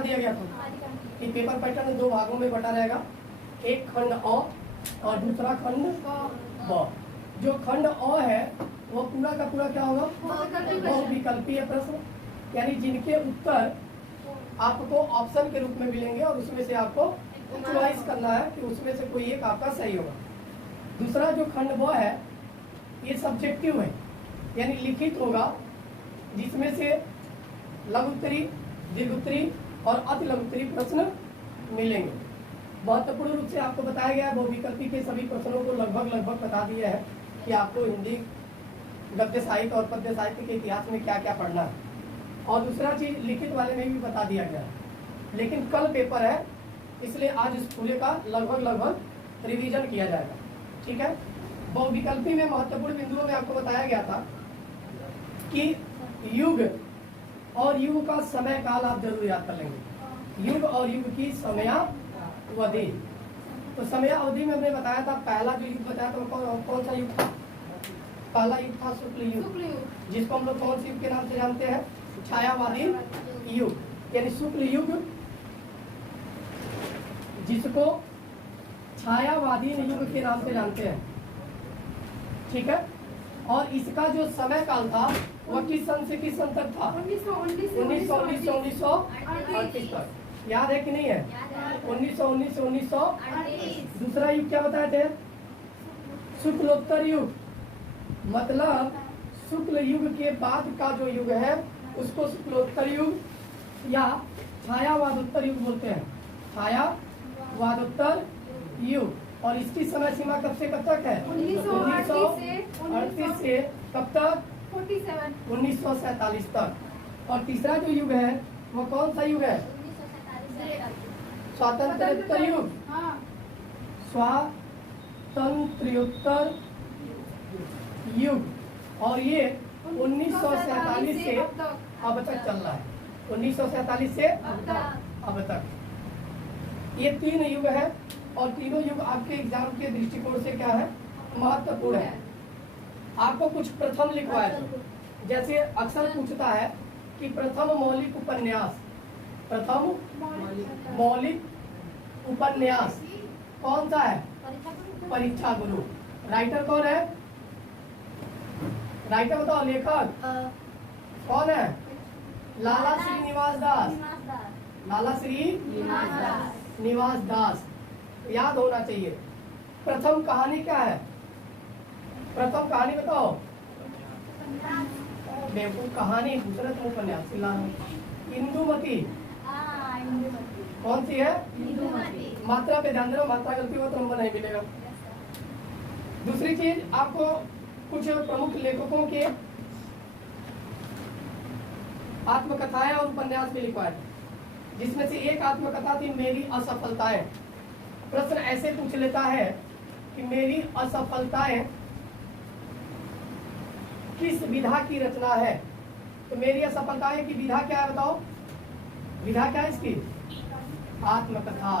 दिया गया था कि पेपर पैटर्न 2 भागों में बटा रहेगा, एक खंड अ और दूसरा खंड ब। जो खंड अ है वो पूरा का पूरा क्या होगा, बहुविकल्पीय प्रश्न, यानी जिनके उत्तर आपको ऑप्शन के रूप में मिलेंगे और उसमें से आपको चॉइस करना है कि उसमें से कोई एक आपका सही होगा। दूसरा जो खंड ब है ये सब्जेक्टिव है, यानी लिखित होगा, जिसमें से लघुत्तरी, दीर्घोत्तरी और अति लघुत्तरी प्रश्न मिलेंगे। महत्वपूर्ण रूप से आपको बताया गया है, बहुविकल्पी के सभी प्रश्नों को लगभग बता दिया है कि आपको हिंदी गद्य साहित्य और पद्य साहित्य के इतिहास में क्या क्या पढ़ना है। और दूसरा चीज लिखित वाले में भी बता दिया गया है, लेकिन कल पेपर है इसलिए आज इस पूरे का लगभग रिवीजन किया जाएगा। ठीक है। बहुविकल्पी में महत्वपूर्ण बिंदुओं में आपको बताया गया था कि युग और युग का समय काल आप जरूर याद कर लेंगे। युग और युग की समयावधि। तो समयावधि में हमने बताया था, पहला जो युग बताया था कौन सा युग था? पहला युग था शुक्ल युग, जिसको हम लोग कौन से युग के नाम से जानते हैं? छायावादी युग, यानी शुक्ल युग, जिसको छायावादी युग के नाम से जानते हैं। ठीक है। और इसका जो समय काल था वह किस सन से किस सन तक था? 1938 तक। याद है कि नहीं है? 1919 से 1938। दूसरा युग क्या बताए थे? शुक्लोत्तर युग, मतलब शुक्ल युग के बाद का जो युग है उसको शुक्लोत्तर युग या छायावादोत्तर युग बोलते हैं। छायावादोत्तर युग। और इसकी समय सीमा कब से कब तक है? 1938 से कब तक? 1947 तक। और तीसरा जो युग है वो कौन सा युग है? स्वातंत्र्योत्तर युग। स्वातंत्र्योत्तर युग, और ये 1947 से अब तक चल रहा है। 1947 से अब तक ये 3 युग है, और तीनों युग आपके एग्जाम के दृष्टिकोण से क्या है? महत्वपूर्ण है। आपको कुछ प्रथम लिखवाया था, जैसे अक्सर पूछता है कि प्रथम मौलिक उपन्यास, प्रथम मौलिक उपन्यास कौन सा है? परीक्षा गुरु। राइटर कौन है? राइटर बताओ, लेखक कौन है? लाला श्रीनिवास दास। लाला श्रीनिवास दास याद होना चाहिए। प्रथम कहानी क्या है? प्रथम कहानी बताओ। बेवकूफ, कहानी दूसरा तुम उपन्यास। इंदुमती। कौन सी है? मात्रा पे ध्यान देना, मात्रा गलती हो तो नंबर नहीं मिलेगा। दूसरी चीज, आपको कुछ प्रमुख लेखकों के आत्मकथाएं और उपन्यास भी लिखवाए, जिसमें से एक आत्मकथा थी मेरी असफलताएं। प्रश्न ऐसे पूछ लेता है कि मेरी असफलताएं किस विधा की रचना है? तो मेरी असफलताएं की विधा क्या है बताओ? विधा क्या है इसकी? आत्मकथा।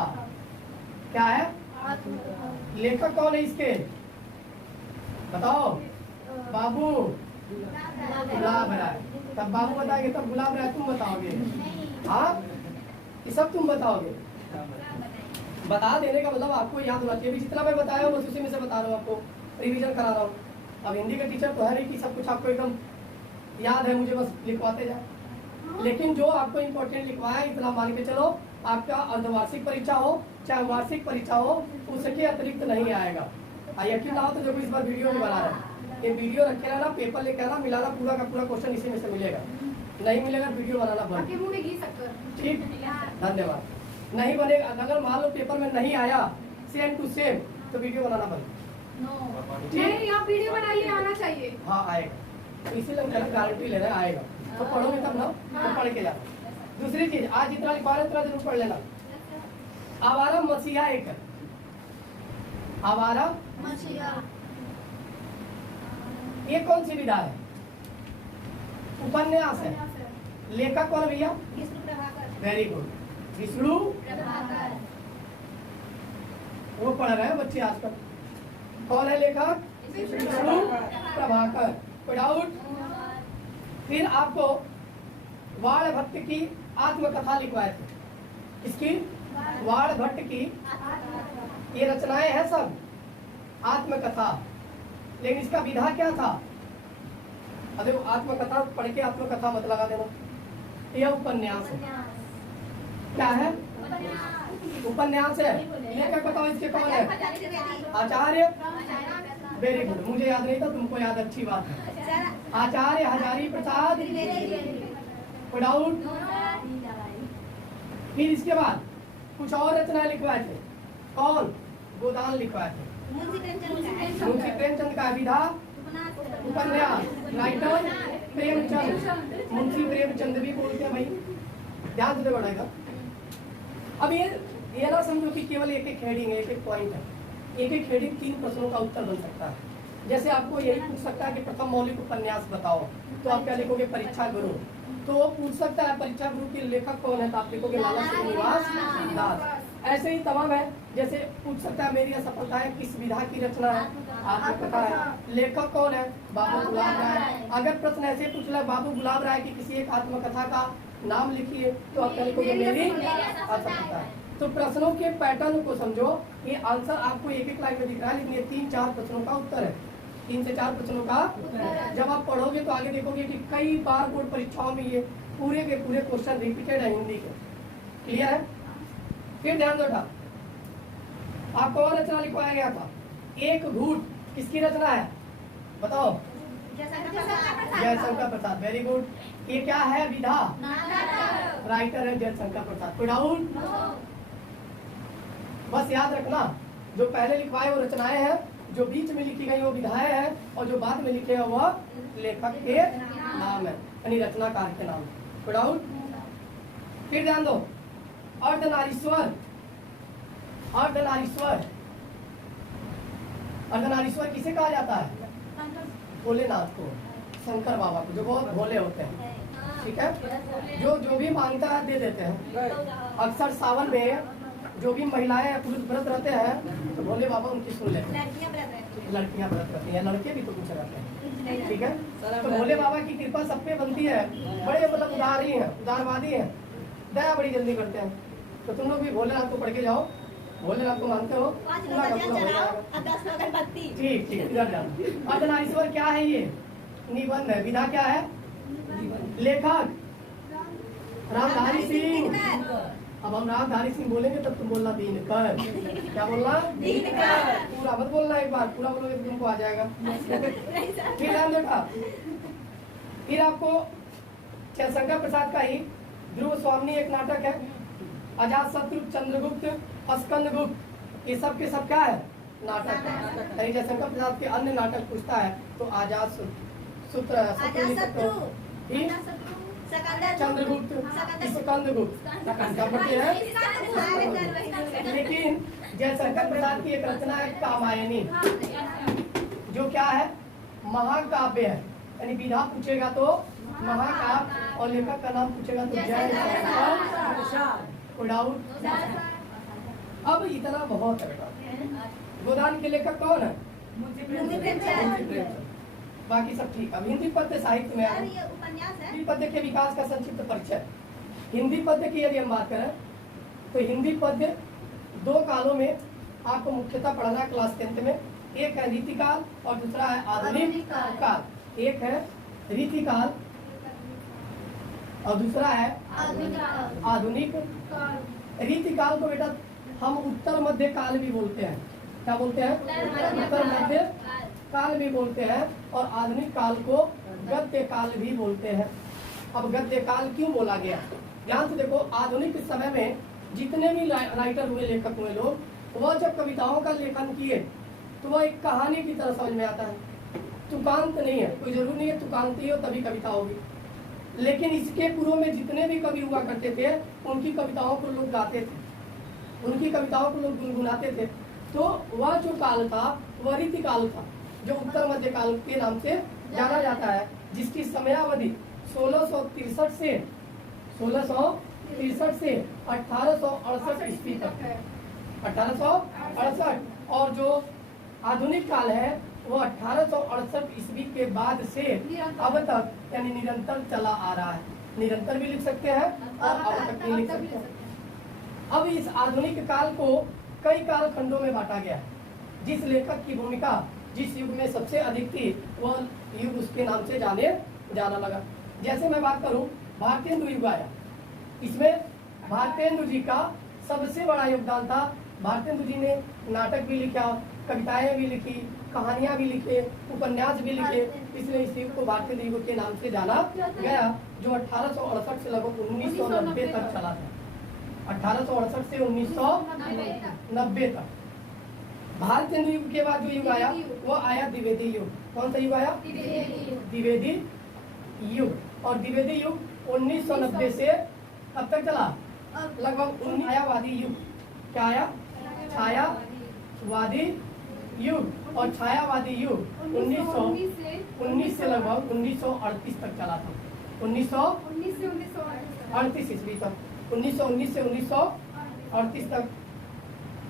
क्या है? लेखक कौन है इसके? बताओ। बाबू गुलाब राय। तब बाबू बताएंगे, तब गुलाब राय तुम बताओगे। हाँ, ये सब तुम बताओगे। बता देने का मतलब आपको याद होना चाहिए। जितना मैं बताया हूँ उसी में से बता रहा हूँ, आपको रिवीजन करा रहा हूँ। अब हिंदी का टीचर तो है नहीं कि सब कुछ आपको एकदम याद है, मुझे बस लिखवाते जाए। लेकिन जो आपको इम्पोर्टेंट लिखवाया इतना मान के चलो, आपका अर्धवार्षिक परीक्षा हो चाहे वार्षिक परीक्षा हो, उसके अतिरिक्त नहीं आएगा। यकीन ना हो तो जो इस बार वीडियो नहीं बना रहा है, ये वीडियो रखे रहना, पेपर लेके आना, मिलाना, पूरा का पूरा क्वेश्चन इसी में से मिलेगा। नहीं मिलेगा वीडियो बनाना बंद। ठीक, धन्यवाद। नहीं बनेगा, अगर मान लो पेपर में नहीं आया सेम टू सेम तो वीडियो बनाना बंद। नहीं, आप वीडियो बनाइए, आना चाहिए। हाँ आएगा, तो इसीलिए हम गारंटी ले रहे हैं आएगा। तो पढ़ोगे तब ना, तो पढ़ के जा। दूसरी चीज, आज जितना लिखवा रहे उतना जरूर पढ़ लेना। आवारा मसीहा एक, आवारा मसीहा ये कौन सी विधा है? उपन्यास है। लेखक कौन भैया? Very good, Vishnu Prabhakar. वो पढ़ रहे हैं बच्चे आजकल। कौन है लेखक? विष्णु प्रभाकर। कोई डाउट? फिर आपको वाण भक्त की आत्मकथा लिखवाए थे। इसकी वाण भट्ट की ये रचनाएं हैं सब आत्मकथा, लेकिन इसका विधा क्या था? अरे आत्मकथा पढ़ के आत्मकथा मत लगा देना, यह उपन्यास है। क्या है? उपन्यास है। लेखक बताओ इसके कौन है? आचार्य। वेरी गुड, मुझे याद नहीं था, तुमको याद, अच्छी बात है। आचार्य हजारी प्रसाद। डाउट। फिर इसके बाद कुछ और रचनाएं लिखवाए थे। कौन? गोदान लिखवाए थे। मुंशी प्रेमचंद का विधा उपन्यास। राइटर प्रेमचंद, मुंशी प्रेमचंद भी बोलते हैं भाई, ध्यान से पड़ेगा। अब ये ना समझो कि केवल एक एक हेडिंग है, एक एक पॉइंट है। एक एक हेडिंग 3 प्रश्नों का उत्तर बन सकता है। जैसे आपको यही पूछ सकता है कि प्रथम मौलिक उपन्यास बताओ, तो आप क्या लिखोगे? परीक्षा गुरु। तो वो पूछ सकता है परीक्षा गुरु के लेखक कौन है, तो आप लिखोगे लाला श्रीनिवास दास। ऐसे ही तमाम है। जैसे पूछ सकता है मेरी असफलता है किस विधा की रचना है, आत्मकथा है। लेखक कौन है? बाबू गुलाब राय। अगर प्रश्न ऐसे पूछ ले बाबू गुलाब राय की किसी एक आत्मकथा का नाम लिखिए, तो आप क्या लिखोगे? मेरी असफलता है। तो प्रश्नों के पैटर्न को समझो। ये आंसर आपको एक एक लाइन में दिख रहा है, लेकिन ये 3-4 प्रश्नों का उत्तर है। 3 से 4 प्रश्नों का जब आप पढ़ोगे तो आगे देखोगे कि कई बार बोर्ड परीक्षाओं में ये पूरे के पूरे क्वेश्चन रिपीटेड है हिंदी के। क्लियर है? फिर ध्यान दो, आपको और रचना लिखवाया गया था। एक घूट किसकी रचना है? बताओ। जयशंकर प्रसाद। Very good. ये क्या है? विधा। राइटर है जयशंकर प्रसाद। कोई डाउट? बस याद रखना, जो पहले लिखवाए वो रचनाएं हैं, जो बीच में लिखी गई वो विधाएं हैं, और जो बाद में लिखे हैं वह लेखक के नाम है, यानी रचनाकार के नाम। कोई डाउट? फिर ध्यान दो, अर्धनारीश्वर। अर्धनारीश्वर, अर्धनारीश्वर किसे कहा जाता है? भोलेनाथ को, शंकर बाबा को, जो बहुत भोले होते हैं। ठीक है, जो भी मांगता है दे देते हैं। अक्सर सावन में जो भी महिलाएं पुरुष व्रत रहते हैं तो भोले बाबा उनकी सुन लेते हैं। लड़कियां व्रत रहती हैं, लड़के भी तो कुछ रहते हैं। ठीक है, तो भोले बाबा की कृपा सब पे बनती है। बड़े मतलब उदारी हैं, उदारवादी हैं, दया बड़ी जल्दी करते हैं। तो तुम लोग भी भोलेनाथ को पढ़ के जाओ। भोलेनाथ को मानते हो? पूरा का पूरा हो जाएगा। ठीक ठीक, इधर जाओ। अर्धनारीश्वर क्या है? ये निबंध है। विधा क्या है? लेखक रामधारी सिंह। अब हम रामधारी सिंह बोलेंगे तब तुम बोलना दिनकर। क्या बोलना? दिनकर। पूरा मत बोलना, एक बार पूरा बोलोगे तो तुमको आ जाएगा। फिर ध्यान देखा, फिर आपको जयशंकर प्रसाद का ही ध्रुव स्वामी एक नाटक है। अजातशत्रु, चंद्रगुप्त, स्कंदगुप्त, ये सब के सब क्या है? नाटक है। जयशंकर प्रसाद के अन्य नाटक पूछता है तो अजातशत्रु, चंद्रगुप्त, स्कंदगुप्त है। लेकिन जयशंकर प्रसाद की एक रचना है कामायनी, जो क्या है? महाकाव्य है। यानी विधा पूछेगा तो महाकाव्य, और लेखक का नाम पूछेगा तो जयशंकर। कोई डाउट? अब इतना बहुत है। गोदान के लेखक कौन है? मुंशी प्रेमचंद। बाकी सब ठीक। अब हिंदी पद्य साहित्य में हिंदी पद्य के विकास का संक्षिप्त परिचय। हिंदी पद्य की यदि हम बात करें तो हिंदी पद्य 2 कालों में आपको मुख्यतः पढ़ना है क्लास 10th में। एक है रीतिकाल और दूसरा है आधुनिक काल। एक है रीतिकाल और दूसरा है आधुनिक। रीतिकाल को बेटा हम उत्तर मध्य काल भी बोलते हैं। क्या बोलते हैं? उत्तर मध्य काल भी बोलते हैं। और आधुनिक काल को गद्य काल भी बोलते हैं। अब गद्य काल क्यों बोला गया? ध्यान से देखो, आधुनिक समय में जितने भी राइटर हुए, लेखक हुए लोग, वह जब कविताओं का लेखन किए तो वह एक कहानी की तरह समझ में आता है। तुकांत नहीं है, कोई जरूरी नहीं है तुकांत ही हो तभी कविता होगी। लेकिन इसके पूर्व में जितने भी कवि हुआ करते थे उनकी कविताओं को लोग गाते थे, उनकी कविताओं को लोग गुनगुनाते थे। तो वह जो काल था वह रीति काल था, जो उत्तर मध्य काल के नाम से जाना जाता है, जिसकी समयावधि 1663 से 1868 ईस्वी तक है। 1868। और जो आधुनिक काल है वो 1868 ईस्वी के बाद से अब तक, यानी निरंतर चला आ रहा है। निरंतर भी लिख सकते हैं और अब तक नहीं लिख सकते हैं। अब इस आधुनिक काल को कई कालखंडों में बांटा गया है। जिस लेखक की भूमिका जिस युग में सबसे अधिक थी वह युग उसके नाम से जाना लगा। जैसे मैं बात करूं, भारतेंदु युग आया, इसमें भारतेंदु जी का सबसे बड़ा योगदान था। भारतेंदु जी ने नाटक भी लिखा, कविताएं भी लिखी, कहानियां भी लिखे, उपन्यास भी लिखे, इसलिए इस युग को भारतेंदु युग के नाम से जाना गया, जो 1868 से लगभग 1990 तक चला था। 1868 से 1990 तक। भारतेंदु युग के बाद जो युग आया वो आया द्विवेदी युग। कौन सा युग आया? द्विवेदी युग। और द्विवेदी युग 1990 से कब तक चला? लगभग छायावादी युग। क्या आया? छायावादी युग। और छायावादी युग 1919 से लगभग 1938 तक चला था। 1938 ईस्वी तक, 1919 से 1938 तक।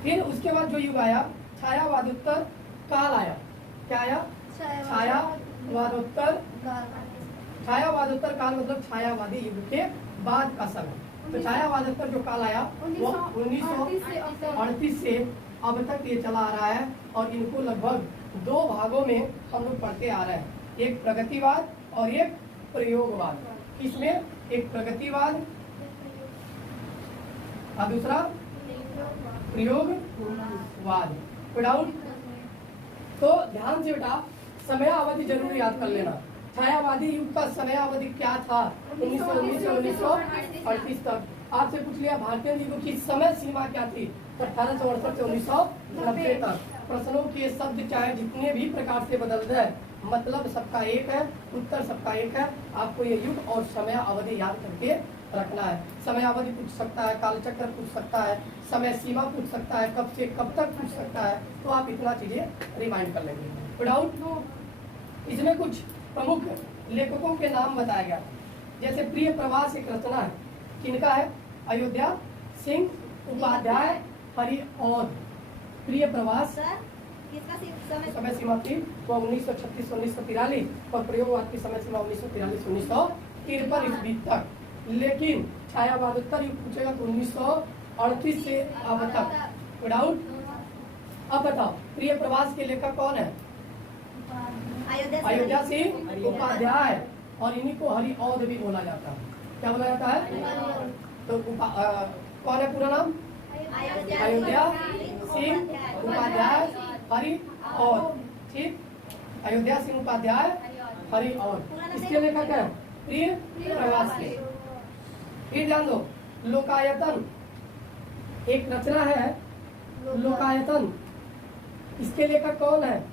फिर उसके बाद जो युग आया छायावादोत्तर काल आया। क्या आया? छायावादोत्तर। छायावादोत्तर काल मतलब छायावादी युग के बाद का समय। तो छायावादोत्तर जो काल आया वो 1938 से अब तक ये चला आ रहा है। और इनको लगभग दो भागों में हम लोग पढ़ते आ रहे हैं, एक प्रगतिवाद और एक प्रयोगवाद। इसमें एक प्रगतिवाद और दूसरा प्रयोगवाद। डाउट? तो ध्यान से बेटा समय अवधि जरूर याद कर लेना। छायावादी युग का समय अवधि क्या था? 1919 से 1938 तक। आपसे पूछ लिया भारतीय युग की समय सीमा क्या थी? 1868 से 1990 तक। प्रश्नों के शब्द चाहे जितने भी प्रकार से बदल जाए, मतलब सबका एक है, उत्तर सबका एक है। आपको ये युग और समय अवधि याद करके रखना है। समय अवधि पूछ सकता है, कालचक्र पूछ सकता है, समय सीमा पूछ सकता है, कब से कब तक पूछ सकता है। तो आप इतना चीजें रिमाइंड कर लेंगे। डाउट? इसमें कुछ प्रमुख लेखकों के नाम बताया गया, जैसे प्रिय प्रवास एक रचना है। किनका है? अयोध्या सिंह उपाध्याय हरिऔध। प्रिय प्रवास समय सीमा थी वो 1936 से 1943 और प्रयोगवाद की समय सीमा 1943 से 1953 ईस्वी तक। लेकिन छायावादोत्तर युग पूछेगा तो 1938 से अब तक। डाउट? अब बताओ प्रिय प्रवास के लेखक कौन है? अयोध्या सिंह उपाध्याय। और इन्हीं को हरिऔध भी बोला जाता है। क्या बोला जाता है? तो कौन है पूरा नाम? अयोध्या सिंह उपाध्याय हरिऔध। ठीक, अयोध्या सिंह उपाध्याय हरिऔध इसके लेखक है प्रिय प्रवास के। फिर ध्यान दो, लोकायतन एक रचना है। लोकायतन इसके लेखक कौन है?